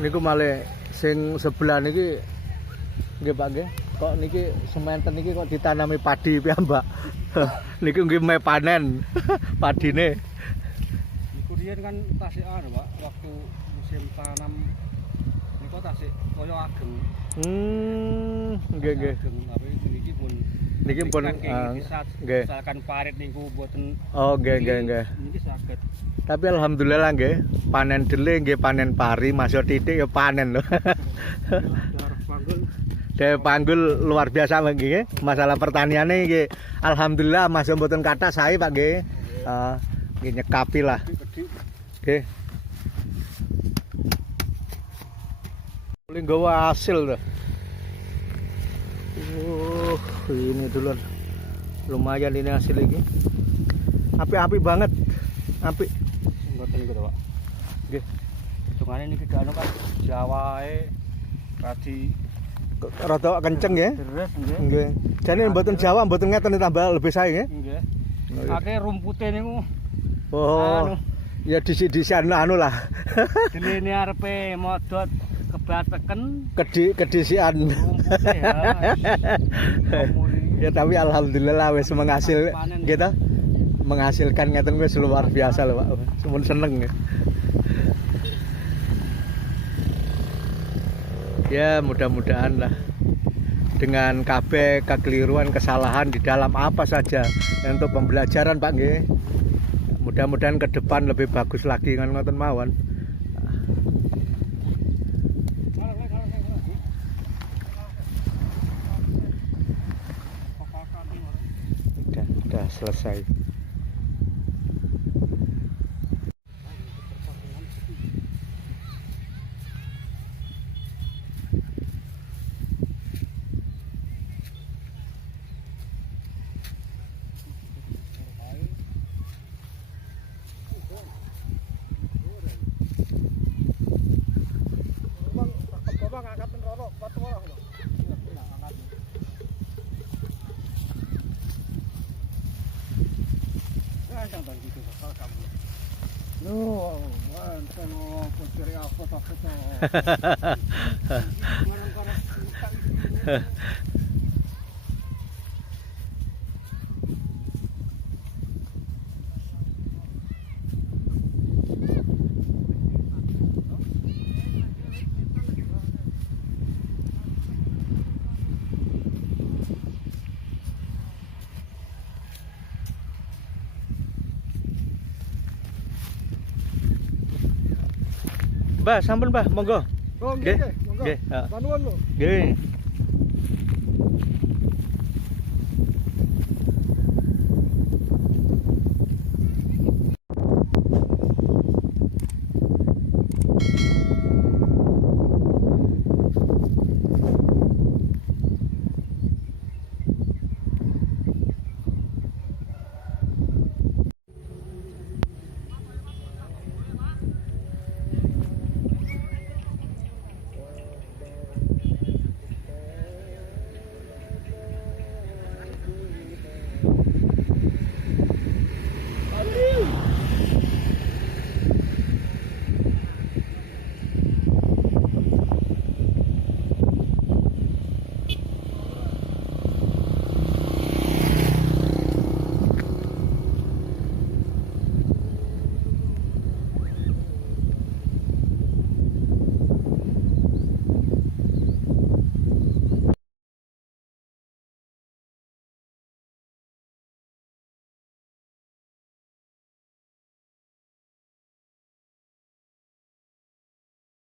Niku malih sing sebelah niki nggih Pak nggih. Kok niki sementen niki kok ditanami padi piyambak. Niku nggih me panen padine. Niku riyen kan tasik Pak, waktu musim tanam niku tasik koyo ageng. Nggih nggih. Tapi Niki pun nggih. Misalkan parit niku mboten. Oh nggih nggih. Niki saged. Tapi alhamdulillah nggih, panen dele nggih panen pari, masuk titik ya panen lho. Dewe panggul luar biasa nggih. Masalah pertaniane nggih alhamdulillah masuk mboten kathah sae Pak nggih. Nggih nyekapi lah. Nggih. Paling gawa hasil tuh. Ini dulu lumayan ini hasil ini. Api-api banget. Api. Mboten niku Pak. Nggih. Hitungane niki kan Jawae radi rada kenceng ya. deres nggih. Nggih. Jane mboten Jawa mboten ngeten tambah lebih sae nggih. Nggih. Akeh rumpute niku. Oh. Ya disi-disi anu lah. Dilene arepe modot kebateken Kedisian. rumpute ya. Ya tapi alhamdulillah wis menghasil gitu. Menghasilkan ngeten wis luar biasa lho Pak. Sumun seneng ya. Ya mudah-mudahan lah dengan kabeh kekeliruan kesalahan di dalam apa saja untuk pembelajaran Pak nggih. Mudah-mudahan ke depan lebih bagus lagi kan ngoten mawon. Udah selesai. Mbah, sampun Mbah, monggo. Oh nggih. nggih, monggo. Nggih, Panuwun lho. Nggih.